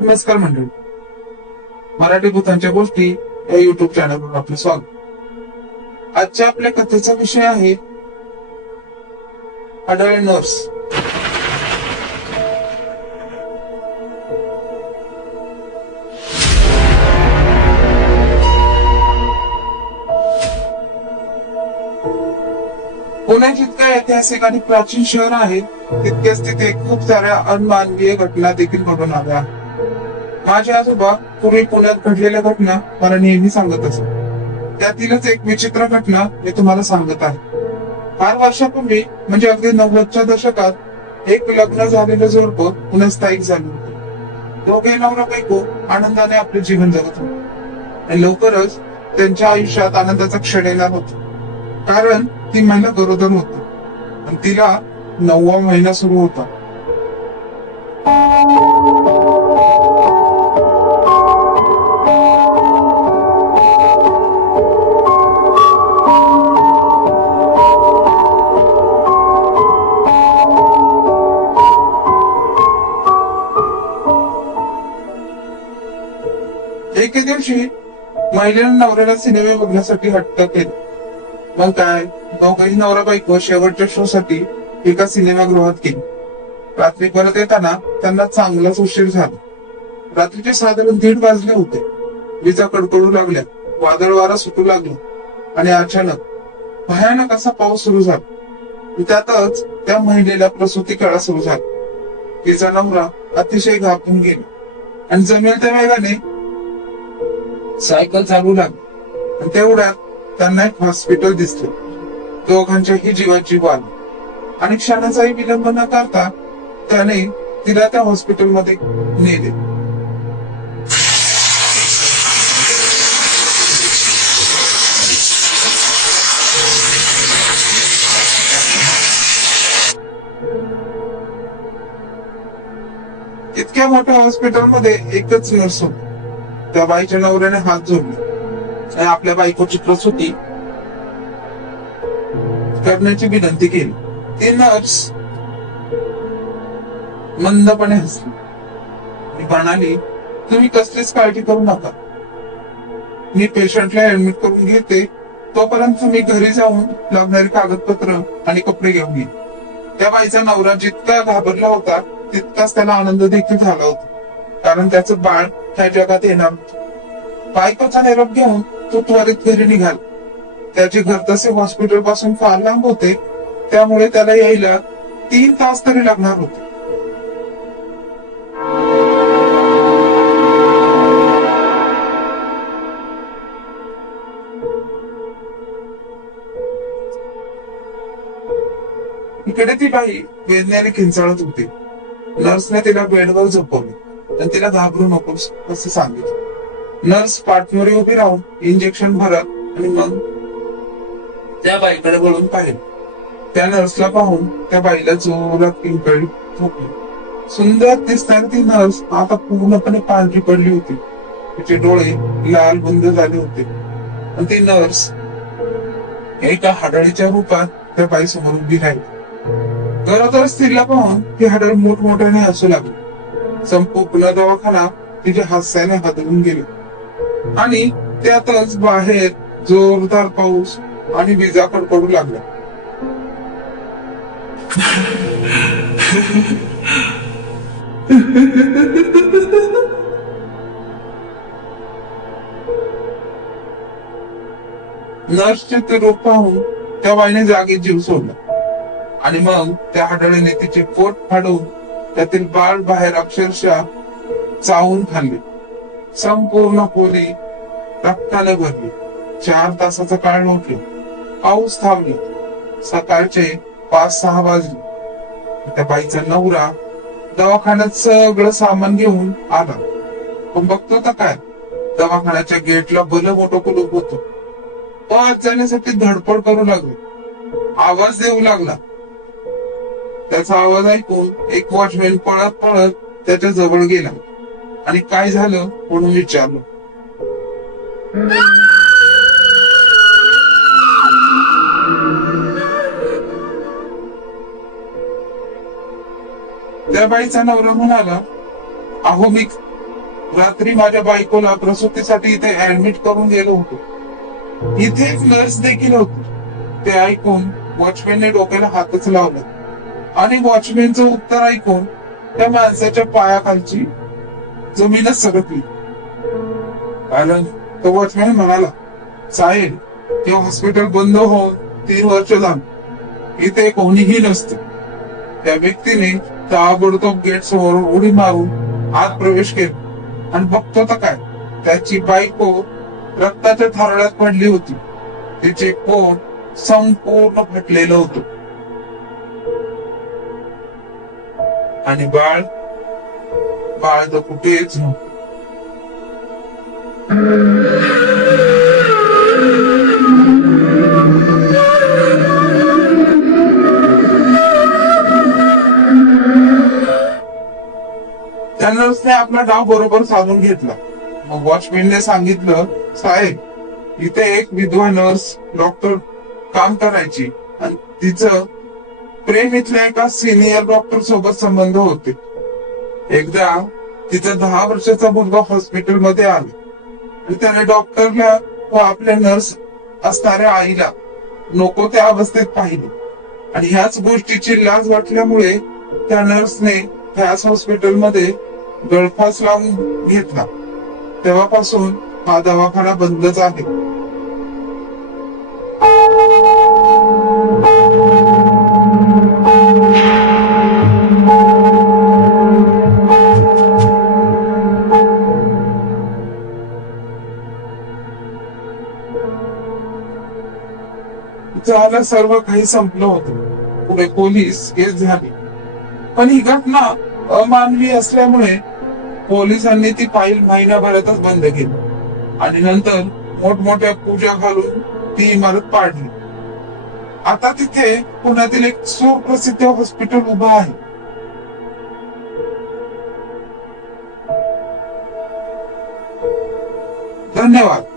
नमस्कार मंडळी, मराठी भूतांच्या गोष्टी या युट्यूब चॅनलवर आपलं स्वागत. आजच्या आपल्या कथेचा विषय आहे अडळ नर्स. पुणे जितकं ऐतिहासिक आणि प्राचीन शहर आहे तितकेच तिथे खूप साऱ्या अनमानवीय घटना देखील घडून आल्या. माझे आजोबा पूर्वी पुण्यात घडलेल्या घटना मला नेहमी सांगत असत. त्यातीलच एक विचित्र घटना मी तुम्हाला सांगत आहे. फार वर्षापूर्वी म्हणजे अगदी 90च्या दशकात एक लग्न झालेलं जोडपं पुण्यात स्थायिक झालं होतं. दोघे नवरा बायको आनंदाने आपले जीवन जगत होते आणि लवकरच त्यांच्या आयुष्यात आनंदाचा क्षण येणार होता. कारण ती महिला गरोदर होती आणि तिला 9वा महिना सुरू होता. एके दिवशी महिलेने नवऱ्याला सिनेमे बघण्यासाठी हट्ट केले. मग काय, दोघही नवरा बायको शेवटच्या शो साठी एका सिनेमागृहात गेली. रात्री परत येताना त्यांना चांगलाच उशीर झाला. रात्रीचे साधारण 1:30 वाजले होते. विजा कडकडू लागल्या, वादळ वारा सुटू लागला आणि अचानक भयानक असा पाऊस सुरू झाला. त्यातच त्या महिलेला प्रसूती काळ सुरू झाला. तिचा नवरा अतिशय घाबरून गेला आणि जमेल त्या वेगाने सायकल चालू लागली आणि तेवढ्यात त्यांना एक हॉस्पिटल दिसलं. दोघांच्याही जीवाची वाल आणि क्षणाचाही विलंब न करता त्याने तिला त्या हॉस्पिटलमध्ये नेले. इतक्या मोठ्या हॉस्पिटलमध्ये एकच नर्स होती. त्या बाईच्या नवऱ्याने हात जोडले आणि आपल्या बायकोची प्रसूती करण्याची विनंती केली. ती नर्स मंदपणे हसली आणि म्हणाली, तुम्ही कसलीच काळजी करू नका. मी पेशंटला ऍडमिट करून घेते. तोपर्यंत मी घरी जाऊन लागणारी कागदपत्र आणि कपडे घेऊन येईन. त्या बाईचा नवरा जितका घाबरला होता तितकाच त्याला आनंद देखील झाला होता, कारण त्याचं बाळ त्या जगात येणार होतं. बायकोचा निरोप घेऊन तो त्वरित घरी निघाला. त्याचे घर तसे हॉस्पिटल पासून फार लांब होते, त्यामुळे त्याला यायला 3 तास तरी लागणार होते. इकडे ती बाई वेदनेने किंचाळत होती. नर्सने तिला बेडवर झोपवले आणि तिला घाबरू नकोस असे सांगितले. नर्स पाठमोरी उभी राहून इंजेक्शन भरत आणि मग त्या बाईकडे वळून पाहिले. त्या नर्सला पाहून त्या बाईला जोरात किंकाळी झोपली. सुंदर दिसणारी ती नर्स आता पूर्णपणे पांढरी पडली होती. तिचे डोळे लाल बुंद झाले होते आणि ती नर्स एका हाडळीच्या रूपात त्या बाई समोर उभी राहिली. गरोदर स्त्रीला पाहून ती हाडळ मोठमोठ्याने हसू लागली. संपूर्ण दवाखाना तिच्या हास्याने हादरून गेला आणि त्यातच बाहेर जोरदार पाऊस आणि विजा कडकडू लागल्या. नर्सचे ते रूप पाहून त्या बाईने जागी जीव सोडला आणि मग त्या हाडळीने तिचे पोट फाडून त्यातील बाळ बाहेर अक्षरशः चावून खाल्ले. संपूर्ण खोली रक्ताने भरली. 4 तासाचा काळ लोटला. पाऊस थांबला. सकाळचे 5-6 वाजले. त्या बाईचा नवरा दवाखान्यात सगळं सामान घेऊन आला. पण बघतो तर काय, दवाखान्याच्या गेटला भलं मोठं कुलूप होतं. तो आत जाण्यासाठी धडपड करू लागला. आवाज देऊ लागला. त्याचा आवाज ऐकून एक वॉचमॅन पळत पळत त्याच्या जवळ गेला आणि काय झालं म्हणून विचारलं. त्या बाईचा नवरा म्हणाला, अहो मी रात्री माझ्या बायकोला प्रसूतीसाठी इथे ऍडमिट करून गेलो होतो. इथे एक नर्स देखील होती. ते ऐकून वॉचमॅनने डोक्याला हातच लावला आणि वॉचमॅनचं उत्तर ऐकून त्या माणसाच्या पायाखालची जमीनच सरकली. कारण तो वॉचमॅन म्हणाला, साहेब ते हॉस्पिटल बंद होऊन 3 वर्ष झाली. इथे कोणीही नसतं. त्या व्यक्तीने ताबडतोब गेट समोरून उडी मारून आत प्रवेश केला आणि बघतो तर काय, त्याची बायको रक्ताच्या थारोळ्यात पडली होती. तिचे पोट संपूर्ण फटलेलं होतं आणि बाळ तर कुठेच नव्हतं. त्या नर्सने आपला डाव बरोबर साधून घेतला. मग वॉचमॅनने सांगितलं, साहेब इथे एक विधवा नर्स डॉक्टर काम करायची आणि तिचं प्रेम इथल्या एका सिनियर डॉक्टर सोबत संबंध होते. एकदा तिचा 10 वर्षाचा मुलगा हॉस्पिटल मध्ये आला आणि त्याने डॉक्टरला व आपल्या नर्स असणाऱ्या आईला नको त्या अवस्थेत पाहिले आणि ह्याच गोष्टीची लाज वाटल्यामुळे त्या नर्सने ह्याच हॉस्पिटलमध्ये गळफास लावून घेतला. तेव्हापासून हा दवाखाना बंदच आहे. झालं, सर्व काही संपलं होतं. पुढे पोलीस केस झाली, पण ही घटना अमानवी असल्यामुळे पोलिसांनी ती फाईल महिनाभरातच बंद केली आणि नंतर मोठमोठ्या पूजा घालून ती इमारत पाडली. आता तिथे पुण्यातील एक सुप्रसिद्ध हॉस्पिटल उभं आहे. धन्यवाद.